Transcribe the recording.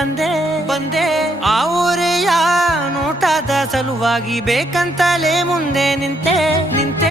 ಬಂದೆ ಬಂದೆ ಆ ಊರೆಯ ನೋಟದ ಸಲುವಾಗಿ ಬೇಕಂತಲೇ ಮುಂದೆ ನಿಂತೆ ನಿಂತೆ